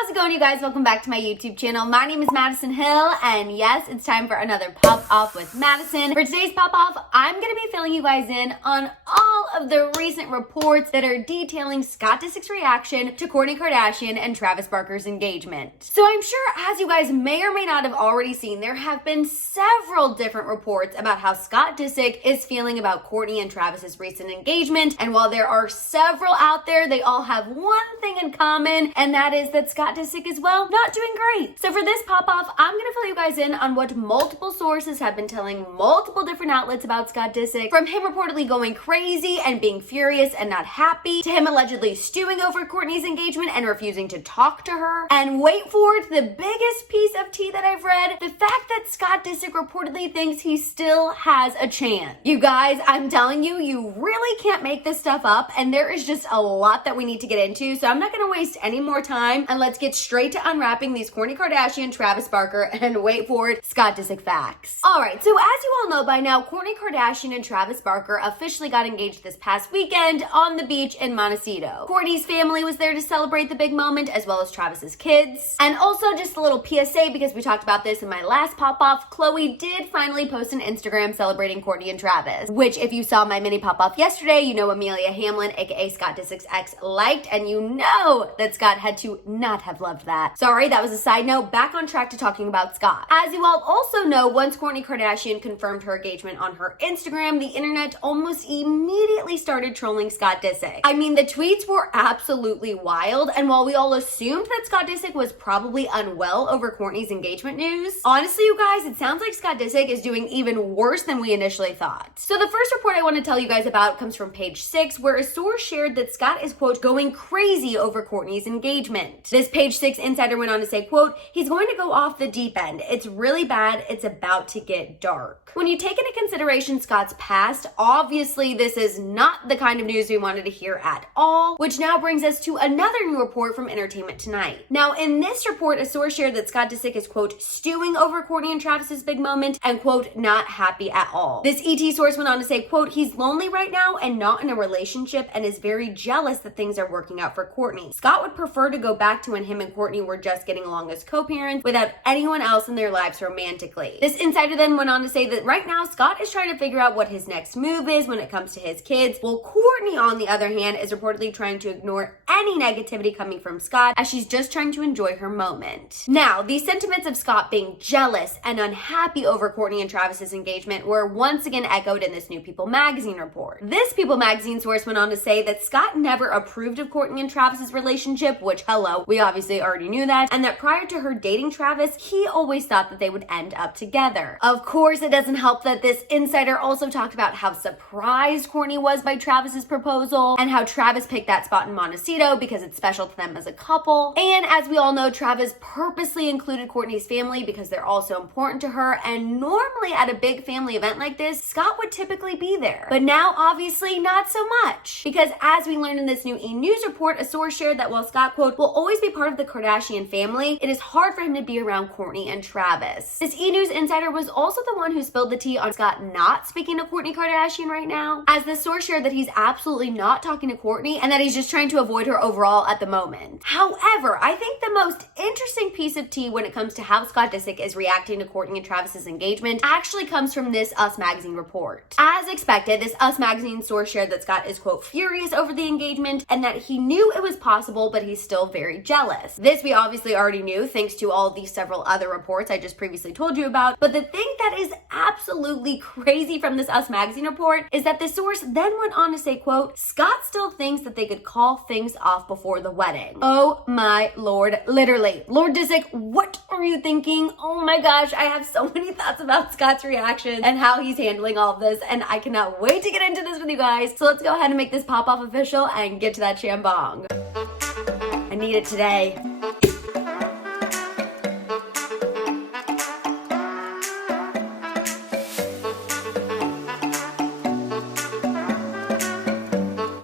How's it going, you guys? Welcome back to my YouTube channel. My name is Maddison Hill, and yes, it's time for another Pop Off with Maddison. For today's Pop Off, I'm going to be filling you guys in on all of the recent reports that are detailing Scott Disick's reaction to Kourtney Kardashian and Travis Barker's engagement. So I'm sure, as you guys may or may not have already seen, there have been several different reports about how Scott Disick is feeling about Kourtney and Travis's recent engagement. And while there are several out there, they all have one thing in common, and that is that Scott Disick is, well, not doing great. So for this pop-off, I'm gonna fill you guys in on what multiple sources have been telling multiple different outlets about Scott Disick, from him reportedly going crazy and being furious and not happy, to him allegedly stewing over Kourtney's engagement and refusing to talk to her. And wait for it, the biggest piece of tea that I've read, the fact that Scott Disick reportedly thinks he still has a chance. You guys, I'm telling you, you really can't make this stuff up, and there is just a lot that we need to get into, so I'm not gonna waste any more time, and let's get straight to unwrapping these Kourtney Kardashian, Travis Barker, and wait for it, Scott Disick facts. Alright, so as you all know by now, Kourtney Kardashian and Travis Barker officially got engaged this past weekend on the beach in Montecito. Kourtney's family was there to celebrate the big moment, as well as Travis's kids. And also, just a little PSA, because we talked about this in my last pop-off, Chloe did finally post an Instagram celebrating Kourtney and Travis, which if you saw my mini pop-off yesterday, you know Amelia Hamlin, aka Scott Disick's ex, liked, and you know that Scott had to not have loved that. Sorry, that was a side note. Back on track to talking about Scott. As you all also know, once Kourtney Kardashian confirmed her engagement on her Instagram, the internet almost immediately started trolling Scott Disick. I mean, the tweets were absolutely wild, and while we all assumed that Scott Disick was probably unwell over Kourtney's engagement news, honestly, you guys, it sounds like Scott Disick is doing even worse than we initially thought. So the first report I want to tell you guys about comes from page 6, where a source shared that Scott is, quote, going crazy over Kourtney's engagement. This page 6 insider went on to say, quote, he's going to go off the deep end. It's really bad. It's about to get dark. When you take into consideration Scott's past, obviously this is not the kind of news we wanted to hear at all, which now brings us to another new report from Entertainment Tonight. Now, in this report, a source shared that Scott Disick is, quote, stewing over Kourtney and Travis's big moment and, quote, not happy at all. This ET source went on to say, quote, he's lonely right now and not in a relationship and is very jealous that things are working out for Kourtney. Scott would prefer to go back to when him and Kourtney were just getting along as co-parents without anyone else in their lives romantically. This insider then went on to say that right now Scott is trying to figure out what his next move is when it comes to his kids, while Kourtney, on the other hand, is reportedly trying to ignore any negativity coming from Scott as she's just trying to enjoy her moment. Now, these sentiments of Scott being jealous and unhappy over Kourtney and Travis's engagement were once again echoed in this new People magazine report. This People magazine source went on to say that Scott never approved of Kourtney and Travis's relationship, which, hello, we obviously already knew that, and that prior to her dating Travis, he always thought that they would end up together. Of course, it doesn't help that this insider also talked about how surprised Kourtney was by Travis's proposal and how Travis picked that spot in Montecito because it's special to them as a couple. And as we all know, Travis purposely included Kourtney's family because they're also important to her, and normally at a big family event like this, Scott would typically be there. But now, obviously, not so much. Because as we learned in this new E-News report, a source shared that while Scott, quote, will always be part of the Kardashian family, it is hard for him to be around Kourtney and Travis. This E-News insider was also the one who spilled the tea on Scott not speaking to Kourtney Kardashian right now, as the source shared that he's absolutely not talking to Kourtney and that he's just trying to avoid her overall at the moment. However, I think the most interesting piece of tea when it comes to how Scott Disick is reacting to Kourtney and Travis's engagement actually comes from this Us Magazine report. As expected, this Us Magazine source shared that Scott is, quote, furious over the engagement and that he knew it was possible, but he's still very jealous. This we obviously already knew thanks to all the several other reports I just previously told you about, but the thing that is absolutely crazy from this Us Magazine report is that the source then went on to say, quote, Scott still thinks that they could call things off before the wedding. Oh my lord, literally. Lord Disick, what are you thinking? Oh my gosh, I have so many thoughts about Scott's reaction and how he's handling all of this, and I cannot wait to get into this with you guys. So let's go ahead and make this pop off official and get to that shambong. I need it today.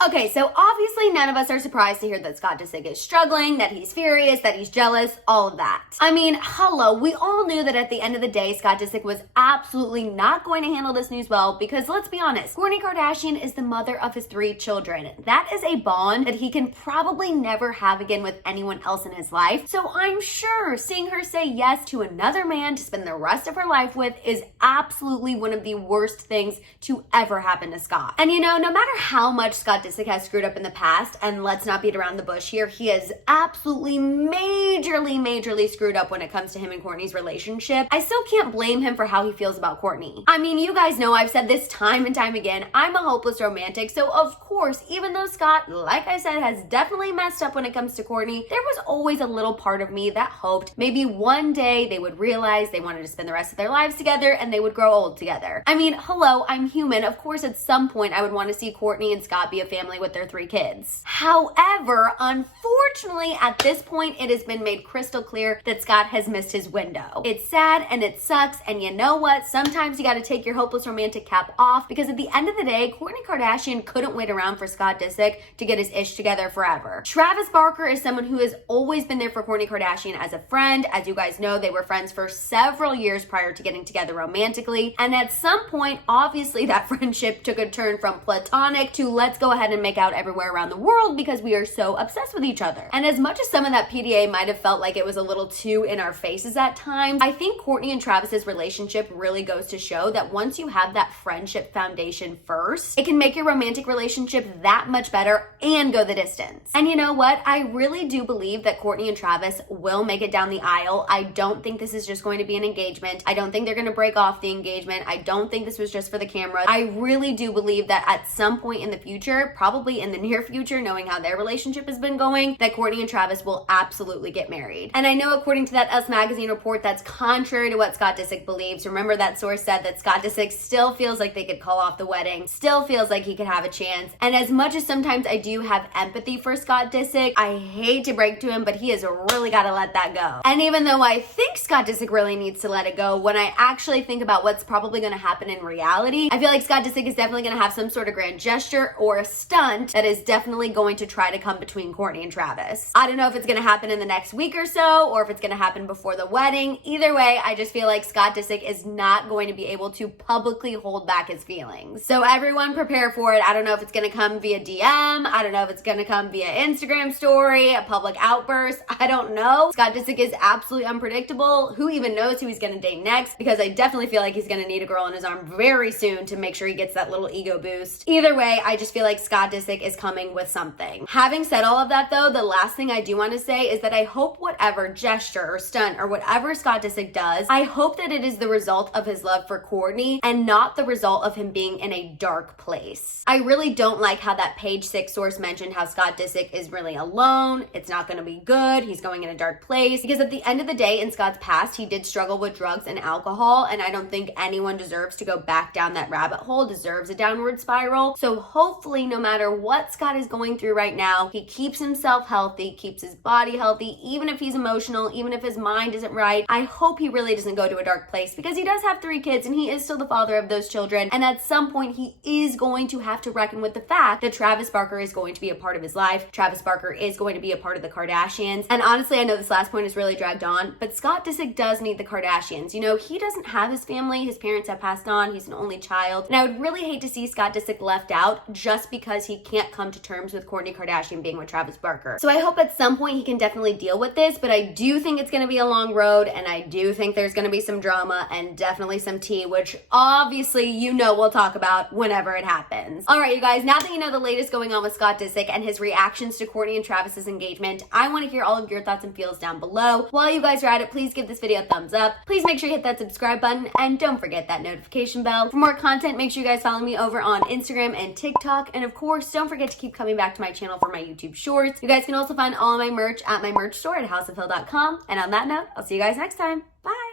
Okay, so obviously Obviously, none of us are surprised to hear that Scott Disick is struggling, that he's furious, that he's jealous, all of that. I mean, hello, we all knew that at the end of the day, Scott Disick was absolutely not going to handle this news well because let's be honest, Kourtney Kardashian is the mother of his 3 children. That is a bond that he can probably never have again with anyone else in his life. So I'm sure seeing her say yes to another man to spend the rest of her life with is absolutely one of the worst things to ever happen to Scott. And you know, no matter how much Scott Disick has screwed up in the past, and let's not beat around the bush here, he is absolutely majorly screwed up when it comes to him and Kourtney's relationship, I still can't blame him for how he feels about Kourtney. I mean, you guys know I've said this time and time again, I'm a hopeless romantic, so of course, even though Scott, like I said, has definitely messed up when it comes to Kourtney, there was always a little part of me that hoped maybe one day they would realize they wanted to spend the rest of their lives together and they would grow old together. I mean, hello, I'm human. Of course, at some point I would want to see Kourtney and Scott be a family with their 3 kids. However, unfortunately, at this point, it has been made crystal clear that Scott has missed his window. It's sad and it sucks, and you know what? Sometimes you gotta take your hopeless romantic cap off because at the end of the day, Kourtney Kardashian couldn't wait around for Scott Disick to get his ish together forever. Travis Barker is someone who has always been there for Kourtney Kardashian as a friend. As you guys know, they were friends for several years prior to getting together romantically, and at some point, obviously that friendship took a turn from platonic to let's go ahead and make out everywhere around the world because we are so obsessed with each other. And as much as some of that PDA might have felt like it was a little too in our faces at times, I think Kourtney and Travis's relationship really goes to show that once you have that friendship foundation first, it can make your romantic relationship that much better and go the distance. And you know what? I really do believe that Kourtney and Travis will make it down the aisle. I don't think this is just going to be an engagement. I don't think they're going to break off the engagement. I don't think this was just for the camera. I really do believe that at some point in the future, probably in the near future, knowing how their relationship has been going, that Kourtney and Travis will absolutely get married. And I know according to that Us Magazine report, that's contrary to what Scott Disick believes. Remember, that source said that Scott Disick still feels like they could call off the wedding, still feels like he could have a chance. And as much as sometimes I do have empathy for Scott Disick, I hate to break to him, but he has really got to let that go. And even though I think Scott Disick really needs to let it go, when I actually think about what's probably going to happen in reality, I feel like Scott Disick is definitely going to have some sort of grand gesture or a stunt that is definitely going to try to come between Kourtney and Travis. I don't know if it's going to happen in the next week or so, or if it's going to happen before the wedding. Either way, I just feel like Scott Disick is not going to be able to publicly hold back his feelings. So everyone prepare for it. I don't know if it's going to come via DM. I don't know if it's going to come via Instagram story, a public outburst. I don't know. Scott Disick is absolutely unpredictable. Who even knows who he's going to date next? Because I definitely feel like he's going to need a girl in his arm very soon to make sure he gets that little ego boost. Either way, I just feel like Scott Disick is coming with something. Having said all of that though, the last thing I do want to say is that I hope whatever gesture or stunt or whatever Scott Disick does, I hope that it is the result of his love for Kourtney and not the result of him being in a dark place. I really don't like how that Page 6 source mentioned how Scott Disick is really alone. It's not going to be good. He's going in a dark place because at the end of the day, in Scott's past, he did struggle with drugs and alcohol, and I don't think anyone deserves to go back down that rabbit hole, deserves a downward spiral. So hopefully, no matter what Scott is going through right now, he keeps himself healthy, keeps his body healthy, even if he's emotional, even if his mind isn't right. I hope he really doesn't go to a dark place because he does have 3 kids and he is still the father of those children. And at some point, he is going to have to reckon with the fact that Travis Barker is going to be a part of his life. Travis Barker is going to be a part of the Kardashians. And honestly, I know this last point is really dragged on, but Scott Disick does need the Kardashians. You know, he doesn't have his family. His parents have passed on. He's an only child. And I would really hate to see Scott Disick left out just because he can't come to terms with Kourtney Kardashian being with Travis Barker. So I hope at some point he can definitely deal with this, but I do think it's going to be a long road, and I do think there's going to be some drama and definitely some tea, which obviously you know we'll talk about whenever it happens. All right, you guys, now that you know the latest going on with Scott Disick and his reactions to Kourtney and Travis's engagement, I want to hear all of your thoughts and feels down below. While you guys are at it, please give this video a thumbs up. Please make sure you hit that subscribe button and don't forget that notification bell. For more content, make sure you guys follow me over on Instagram and TikTok. And of course, don't forget to keep coming back to my channel for my YouTube shorts. You guys can also find all of my merch at my merch store at houseofhill.com. And on that note, I'll see you guys next time. Bye.